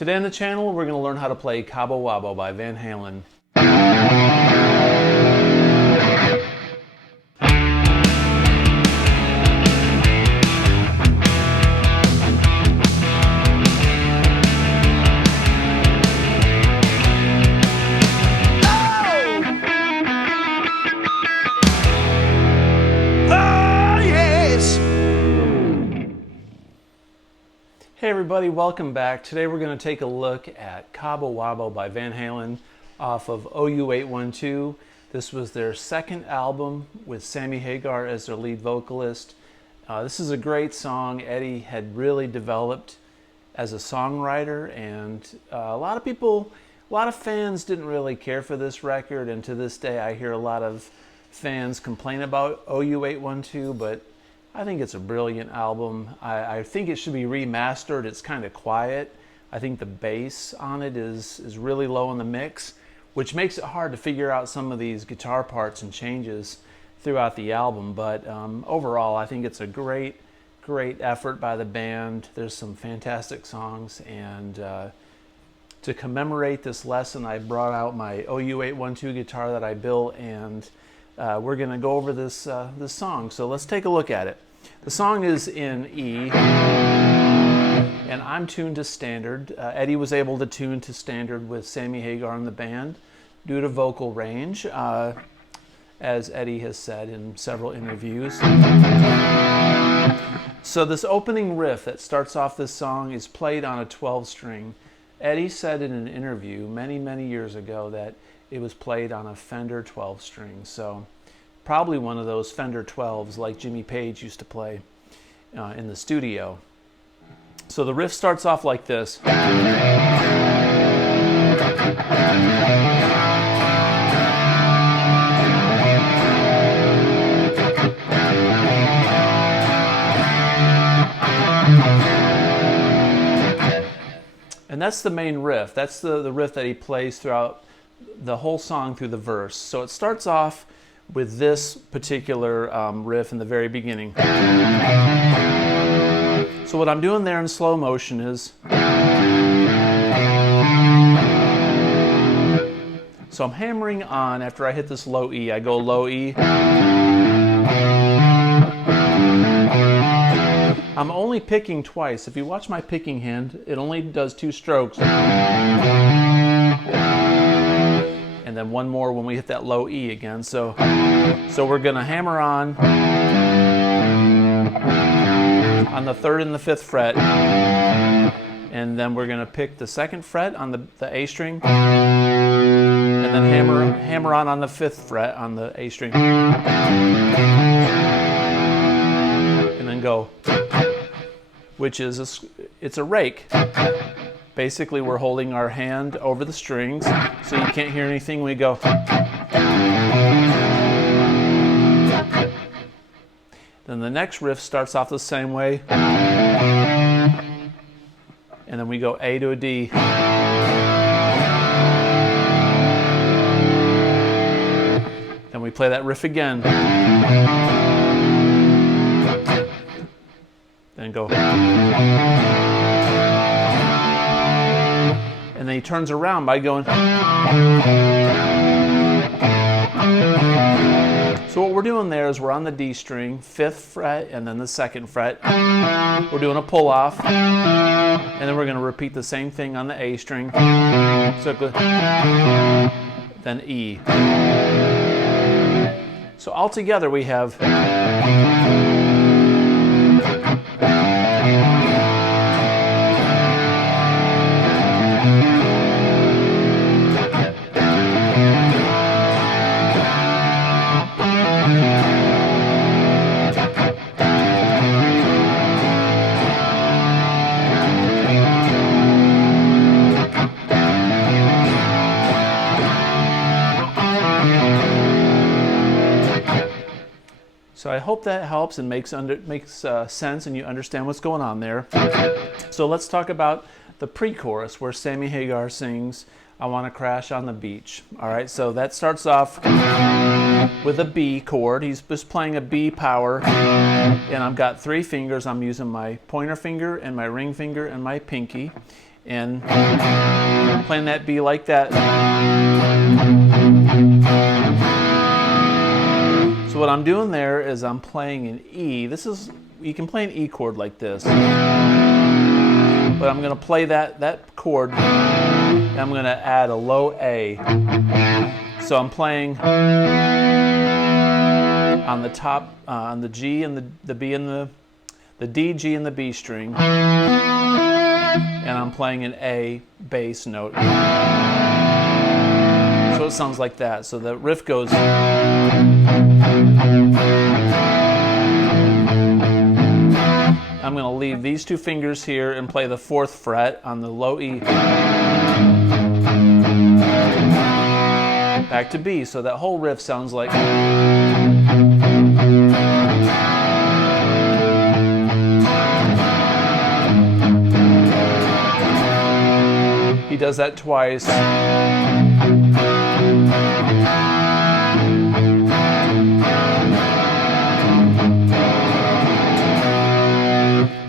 Today on the channel, we're going to learn how to play Cabo Wabo by Van Halen. Hey everybody, welcome back. Today we're going to take a look at Cabo Wabo by Van Halen off of OU812. This was their second album with Sammy Hagar as their lead vocalist. This is a great song. Eddie had really developed as a songwriter, and a lot of fans didn't really care for this record, and to this day I hear a lot of fans complain about OU812, but I think it's a brilliant album. I think it should be remastered. It's kind of quiet. I think the bass on it is really low in the mix, which makes it hard to figure out some of these guitar parts and changes throughout the album. But overall, I think it's a great effort by the band. There's some fantastic songs, and to commemorate this lesson, I brought out my OU812 guitar that I built, and we're going to go over this song. So let's take a look at it. The song is in E, and I'm tuned to standard. Eddie was able to tune to standard with Sammy Hagar in the band due to vocal range, as Eddie has said in several interviews. So this opening riff that starts off this song is played on a 12-string. Eddie said in an interview many years ago that it was played on a Fender 12-string, so probably one of those Fender 12s like Jimmy Page used to play in the studio. So the riff starts off like this. And that's the main riff. That's the riff that he plays throughout the whole song through the verse. So it starts off with this particular riff in the very beginning. So what I'm doing there in slow motion is, so I'm hammering on after I hit this low E. I go low E. I'm only picking twice. If you watch my picking hand, it only does 2 strokes. And then one more when we hit that low E again. So we're gonna hammer on the 3rd and the 5th fret, and then we're gonna pick the 2nd fret on the A string, and then hammer on the 5th fret on the A string, and then go, which is it's a rake. Basically, we're holding our hand over the strings, so you can't hear anything when we go. Then the next riff starts off the same way, and then we go A to a D. Then we play that riff again. Then go. And then he turns around by going. So what we're doing there is we're on the D string, 5th fret, and then the 2nd fret. We're doing a pull off, and then we're going to repeat the same thing on the A string. So then E. So altogether we have. So I hope that helps and makes sense and you understand what's going on there. So let's talk about the pre-chorus where Sammy Hagar sings, "I Want to Crash on the Beach." All right, so that starts off with a B chord. He's just playing a B power, and I've got 3 fingers. I'm using my pointer finger and my ring finger and my pinky. and playing that B like that. So what I'm doing there is I'm playing an E. This is, you can play an E chord like this, but I'm going to play that chord, and I'm going to add a low A. So I'm playing on the top, on the G and the B and the D, G, and the B string, and I'm playing an A bass note. So it sounds like that. So the riff goes. I'm going to leave these two fingers here and play the 4th fret on the low E. Back to B, so that whole riff sounds like. He does that twice.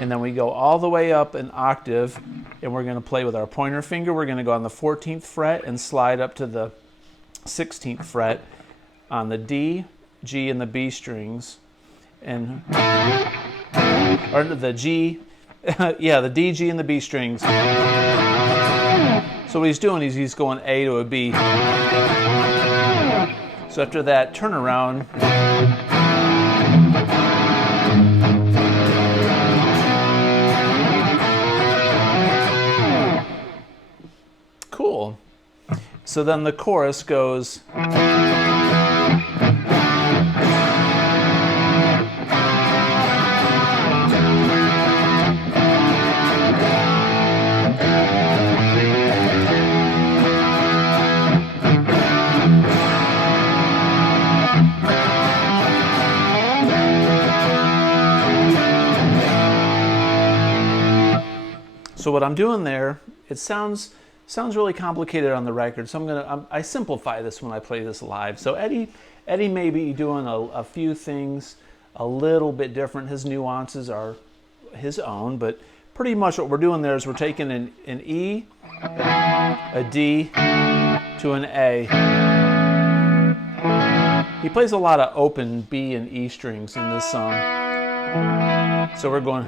And then we go all the way up an octave, and we're going to play with our pointer finger. We're going to go on the 14th fret and slide up to the 16th fret on the D, G, and the B strings, and or the G, yeah, the D, G, and the B strings. So what he's doing is he's going A to a B. So after that, turn around. Cool. So then the chorus goes. So what I'm doing there, it sounds really complicated on the record, so I simplify this when I play this live. So Eddie may be doing a few things a little bit different. His nuances are his own, but pretty much what we're doing there is we're taking an E, a D, to an A. He plays a lot of open B and E strings in this song. So we're going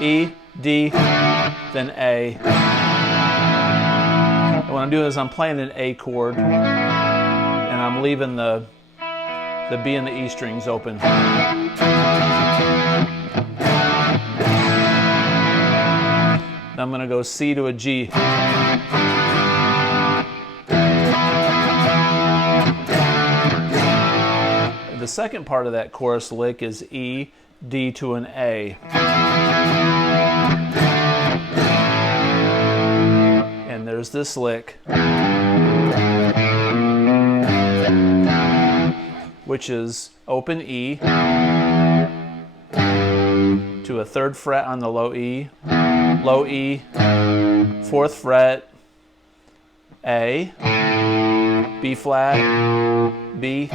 E, D, then A. And what I'm doing is I'm playing an A chord, and I'm leaving the B and the E strings open. Then I'm going to go C to a G. The second part of that chorus lick is E, D to an A. And there's this lick, which is open E to a 3rd fret on the low E, 4th fret, A, B flat, B,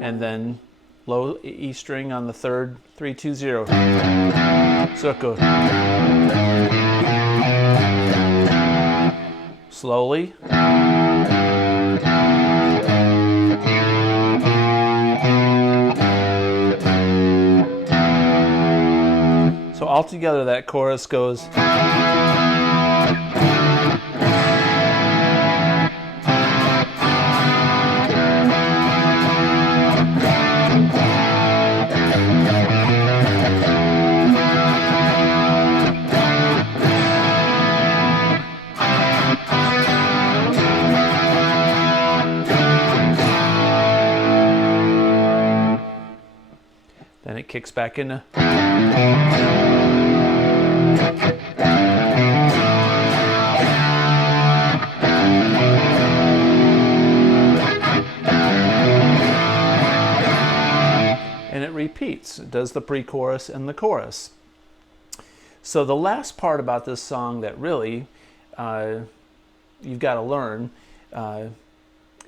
and then low E string on the 3rd, 3, 2, 0. So it goes slowly. So altogether that chorus goes. Then it kicks back into. And it repeats. It does the pre-chorus and the chorus. So the last part about this song that really you've got to learn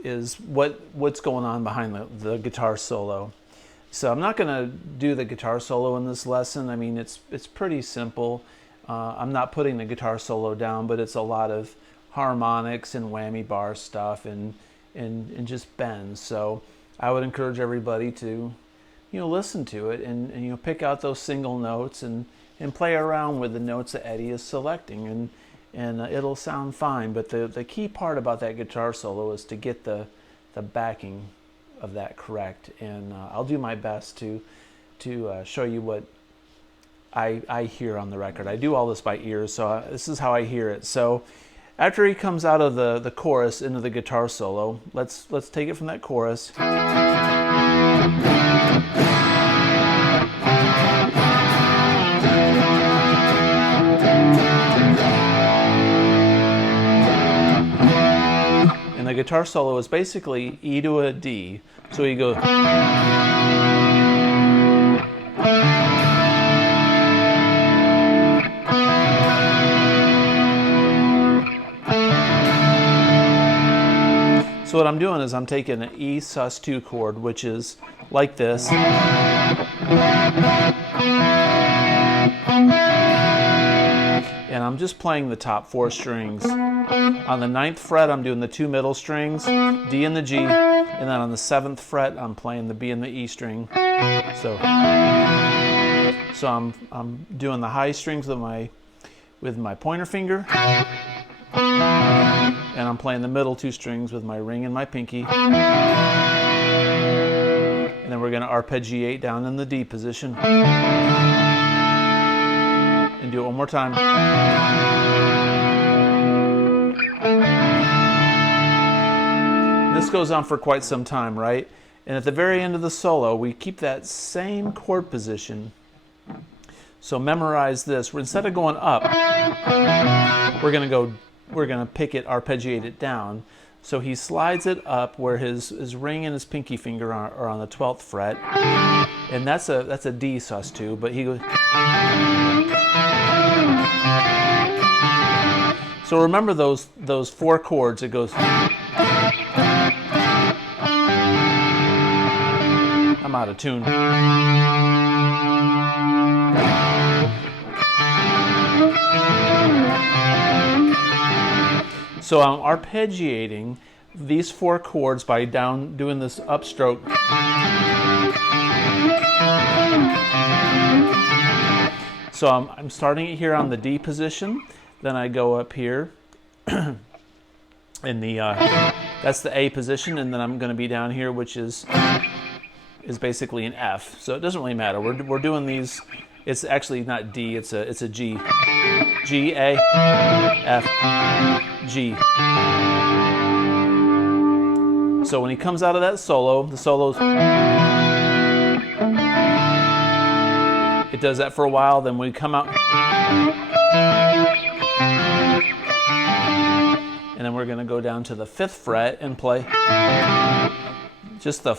is what's going on behind the guitar solo. So I'm not going to do the guitar solo in this lesson. I mean, it's pretty simple. I'm not putting the guitar solo down, but it's a lot of harmonics and whammy bar stuff and just bends. So I would encourage everybody to, listen to it and pick out those single notes and play around with the notes that Eddie is selecting, and it'll sound fine. But the key part about that guitar solo is to get the backing of that correct, and I'll do my best to show you what I hear on the record. I do all this by ear, so this is how I hear it. So after he comes out of the chorus into the guitar solo, let's take it from that chorus. And the guitar solo is basically E to a D. So he goes. So what I'm doing is I'm taking an E sus2 chord, which is like this. And I'm just playing the top 4 strings. On the 9th fret, I'm doing the 2 middle strings, D and the G, and then on the 7th fret, I'm playing the B and the E string. So I'm doing the high strings with my pointer finger, and I'm playing the middle 2 strings with my ring and my pinky. And then we're going to arpeggiate down in the D position. And do it one more time. This goes on for quite some time, right? And at the very end of the solo, we keep that same chord position. So memorize this. Instead of going up, we're going to pick it, arpeggiate it down. So he slides it up where his ring and his pinky finger are on the 12th fret, and that's a D sus2. But he goes. So remember those 4 chords. It goes. I'm out of tune. So I'm arpeggiating these 4 chords by doing this upstroke. So I'm starting it here on the D position, then I go up here in the that's the A position, and then I'm going to be down here, which is basically an F. So it doesn't really matter. We're doing these. It's actually not D. It's a G. G, A, F, G. So when he comes out of that solo, the solo's. It does that for a while. Then we come out. And then we're going to go down to the 5th fret and play just the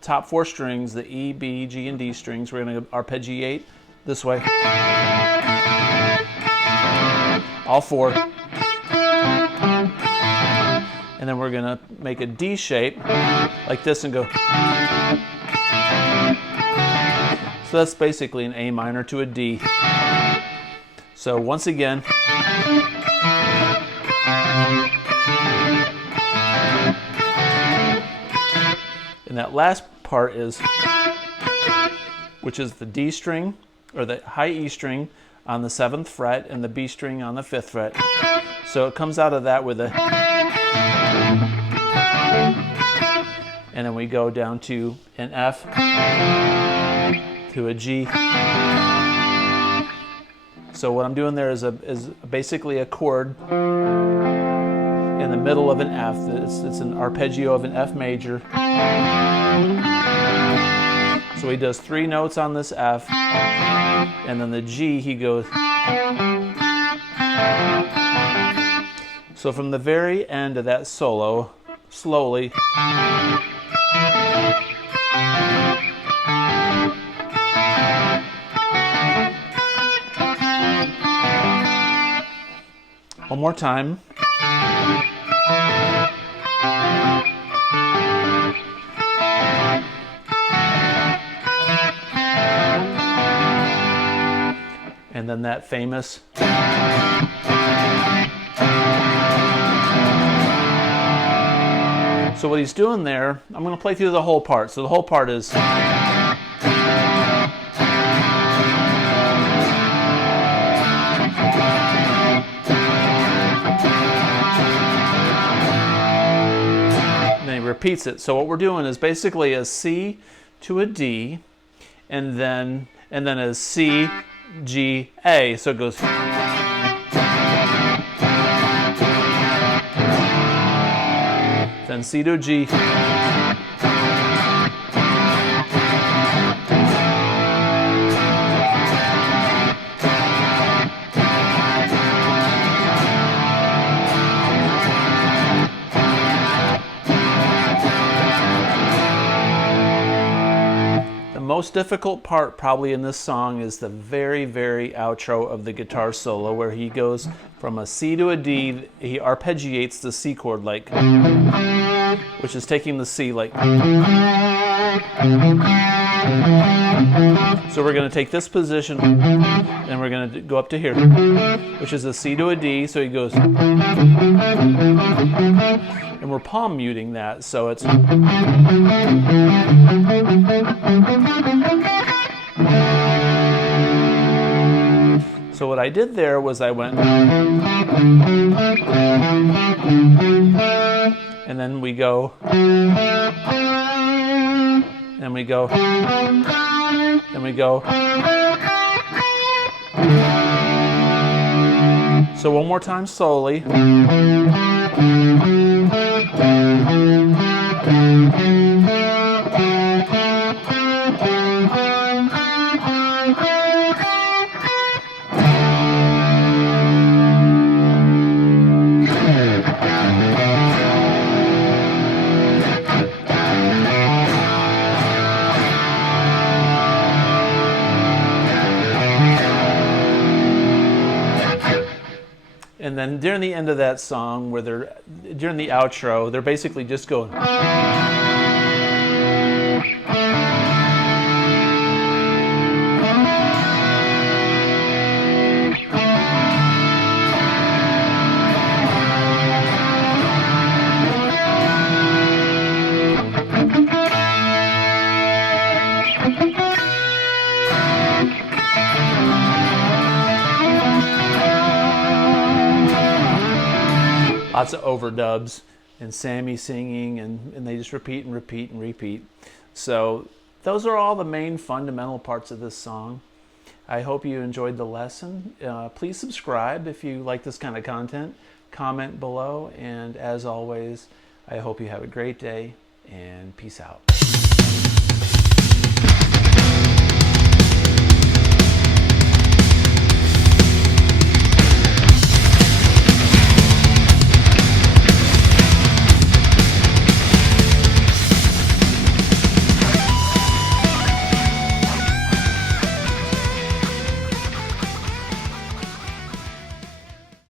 top 4 strings, the E, B, G, and D strings. We're going to arpeggiate this way. All 4. And then we're going to make a D shape like this and go. So that's basically an A minor to a D. So once again. And that last part which is the D string, or the high E string on the 7th fret and the B string on the 5th fret. So it comes out of that with a, and then we go down to an F, to a G. So what I'm doing there is basically a chord in the middle of an F. It's an arpeggio of an F major. So he does 3 notes on this F, and then the G he goes. So from the very end of that solo, slowly. One more time. and then that famous. So what he's doing there, I'm going to play through the whole part. So the whole part is. Repeats it. So what we're doing is basically a C to a D, and then a C, G, A. So it goes. Then C to a G. The most difficult part probably in this song is the very, very outro of the guitar solo, where he goes from a C to a D. He arpeggiates the C chord, like, which is taking the C like. So we're going to take this position and we're going to go up to here, which is a C to a D. So he goes, and we're palm muting that, so it's. So what I did there was I went, and then we go, and we go, and we go. So one more time slowly. And then during the end of that song, where during the outro, they're basically just going. Lots of overdubs and Sammy singing, and they just repeat and repeat and repeat. So those are all the main fundamental parts of this song. I hope you enjoyed the lesson. Please subscribe if you like this kind of content. Comment below, and as always, I hope you have a great day, and peace out.